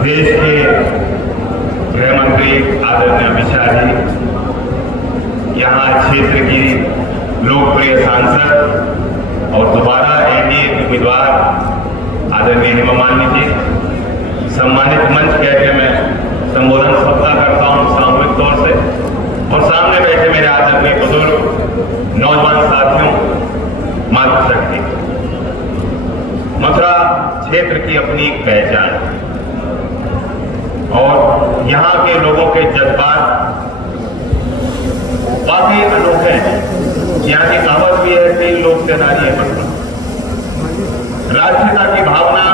देश के गृह मंत्री आदरणीय अमित शाह जी, यहाँ क्षेत्र की लोकप्रिय सांसद और दोबारा एनडीए के उम्मीदवार आदरणीय हेमा मालिनी जी, सम्मानित मंच कह के मैं संबोधन सबका करता हूँ सामूहिक तौर से, और सामने बैठे मेरे आदरणीय बुजुर्ग नौजवान साथियों, मातृशक्ति। मथुरा क्षेत्र की अपनी एक पहचान और यहाँ के लोगों के जज्बात वाकई अनोखे हैं। यहाँ की कहावत भी है, 3 लोग से नारी है मथुरा। राष्ट्रीयता की भावना,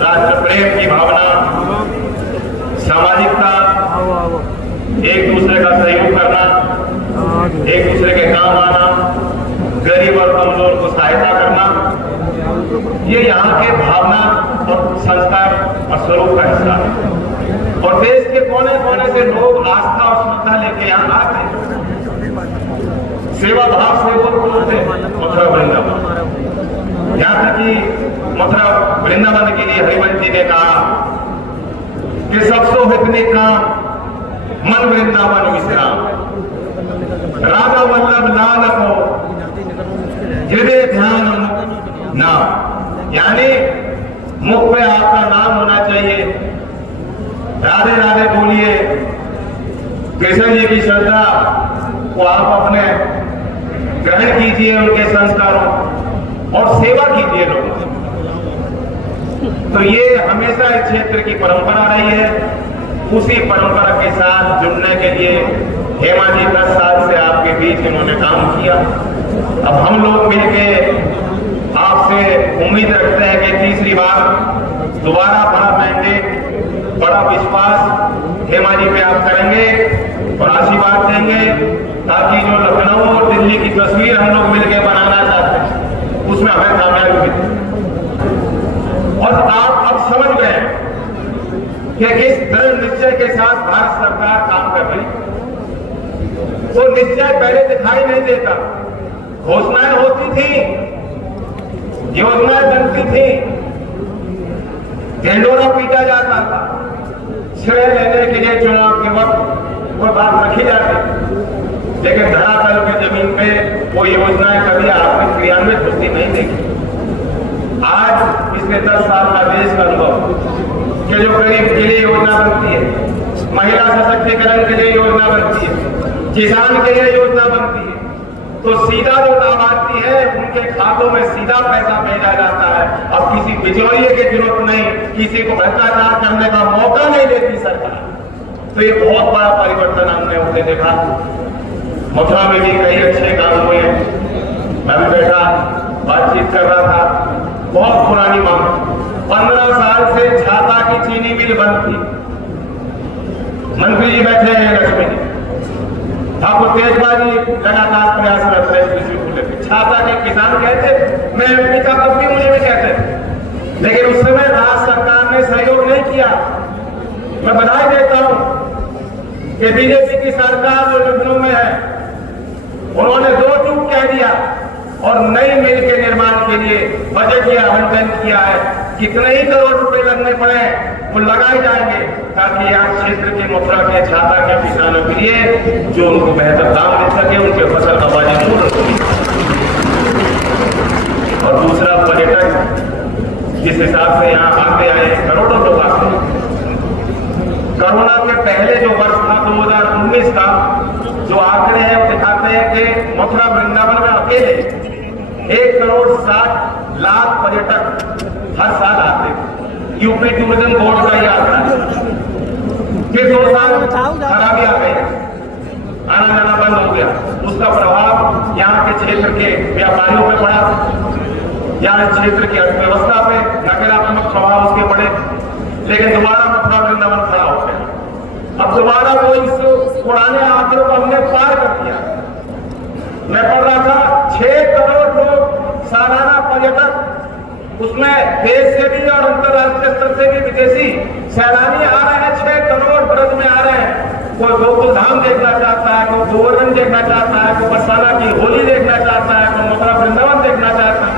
राष्ट्र प्रेम की भावना, सामाजिकता, एक दूसरे का सहयोग करना, एक दूसरे के काम आना, गरीब और कमजोर को सहायता करना, ये यहाँ के भावना और संस्कार और स्वरूप का हिस्सा है। और देश के कोने कोने से लोग आस्था और श्रद्धा लेके यहाँ आते हैं, सेवा भाव से वो बोलते मथुरा वृंदावन। यहाँ तक कि मथुरा वृंदावन के लिए हरिवंश जी ने कहा कि सबसो हितने काम मन वृंदावन विश्राम, राधा वल्लभ लाल को हृदय ध्यान नाम, यानी मुख पे आपका नाम होना चाहिए, राधे राधे बोलिए, कृष्ण जी की श्रद्धा को आप अपने ग्रहण कीजिए, उनके संस्कारों और सेवा कीजिए लोगों से। तो ये हमेशा इस क्षेत्र की परंपरा रही है। उसी परंपरा के साथ जुड़ने के लिए हेमा जी 10 साल से आपके बीच इन्होंने काम किया। अब हम लोग मिलके आपसे उम्मीद रखते हैं कि तीसरी बार दोबारा बड़ा मैंडेट, बड़ा विश्वास हेमा जी पे आप करेंगे और आशीर्वाद देंगे, ताकि जो लखनऊ और दिल्ली की तस्वीर हम लोग मिलकर बनाना चाहते हैं उसमें हमें कामयाबी मिले। और आप अब समझ गए कि किस दृढ़ निश्चय के साथ भारत सरकार काम कर रही। वो निश्चय पहले दिखाई नहीं देता, घोषणाएं होती थी, योजनाएं बनती थी, ढिंढोरा पीटा जाता था, श्रेय लेने के लिए चुनाव के वक्त वो बात रखी जाती, लेकिन धरातल के जमीन पे वो योजनाएं कभी आपने क्रियान्वित होती नहीं देखी। आज पिछले 10 साल का देश का अनुभव कि जो गरीब के लिए योजना बनती है, महिला सशक्तिकरण के लिए योजना बनती है, किसान के लिए योजना बनती है, तो सीधा जो लाभार्थी है उनके खातों में सीधा पैसा भेजा जाता है। अब किसी बिचौलिए की जरूरत नहीं, किसी को भ्रष्टाचार करने का मौका नहीं देती सरकार। तो ये बहुत बड़ा परिवर्तन हमने उसे देखा। मथुरा में भी कई अच्छे काम हुए। मैं भी बैठा बातचीत कर रहा था, बहुत पुरानी मांग, 15 साल से छाता की चीनी मिल बंद थी। मंत्री जी बैठे हैं, लक्ष्मी जी, ठाकुर तेजपाल जी लगातार प्रयासरत रहे कृषि को लेकर। छाता के किसान कहते, मैं एमपी का तब भी मुझे भी कहते, लेकिन उस समय राज्य सरकार ने सहयोग नहीं किया। मैं बधाई देता हूं कि बीजेपी की सरकार जो लखनऊ में है, उन्होंने 2 टूक कह दिया और नई मिल के निर्माण के लिए बजट या आवंटन किया है। कितने ही करोड़ रुपए लगने पड़े वो लगाए जाएंगे, ताकि यहाँ क्षेत्र के मथुरा के छाता के किसानों के लिए जो उनको बेहतर दाम मिल सके, उनके फसल का वाजिब मूल्य। और दूसरा, पर्यटक जिस हिसाब से यहाँ आते आए, करोड़ों लोग आते हैं। कोरोना के पहले जो वर्ष था 2019 का, जो आंकड़े हैं वो दिखाते हैं कि मथुरा वृंदावन में अकेले 1,60,00,000 पर्यटक हर साल आते हैं। यूपी टूरिज्म बोर्ड का ये आंकड़ा है। फिर 2 साल खराबी आ गई, आना जाना बंद हो गया। उसका प्रभाव यहाँ के क्षेत्र के व्यापारियों पे पड़ा, यहाँ क्षेत्र की अर्थव्यवस्था पे नकारात्मक प्रभाव उसके पड़े। लेकिन दोबारा मथुरा वृंदावन खड़ा हो गया। अब दोबारा वो इस पुराने आंकड़ों को हमने पार कर दिया। मैं पढ़ रहा था 6 करोड़ लोग सालाना पर्यटक, उसमें देश से भी और अंतर्राष्ट्रीय स्तर से भी विदेशी सैलानी आ रहे हैं। 6 करोड़ ब्रज में आ रहे हैं। कोई गोकुल धाम देखना चाहता है, कोई गोवर्धन देखना चाहता है, कोई बरसाना की होली देखना चाहता है, कोई मथुरा वृंदावन देखना चाहता है,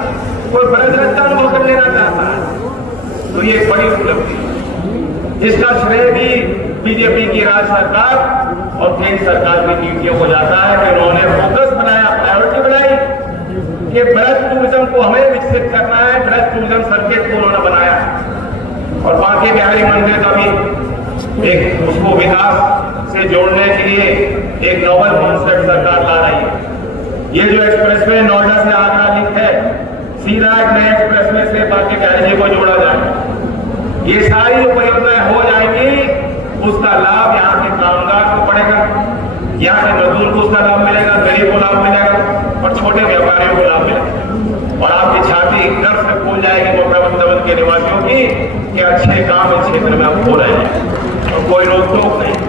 कोई बीजेपी की राज्य सरकार और केंद्र सरकार की नीतियों को जाता है कि उन्होंने फोकस बनाया, प्रायोरिटी बनाई कि ब्रज टूरिज्म को हमें विकसित करना है। ब्रज टूरिज्म सर्किट को उन्होंने बनाया और बांके बिहारी मंदिर का भी एक उसको विकास से जोड़ने के लिए एक नोबल कॉन्सेप्ट सरकार ला रही है। ये जो एक्सप्रेसवे नोएडा से आगरा लिंक है, सीधा एक नए एक्सप्रेसवे से बांके बिहारी जी को जोड़ा जाए। ये सारी जो परियोजनाएं हो जाएंगी, उसका लाभ यहाँ के कामगार को पड़ेगा, यहाँ के मजदूर को उसका लाभ मिलेगा, गरीब को लाभ मिलेगा और छोटे व्यापारियों को लाभ मिलेगा। और आपकी छाती गर्व से फूल जाएगी मोटराबाद के निवासियों की कि अच्छे काम इस क्षेत्र में हम हो रहे हैं और कोई रोक टोक नहीं।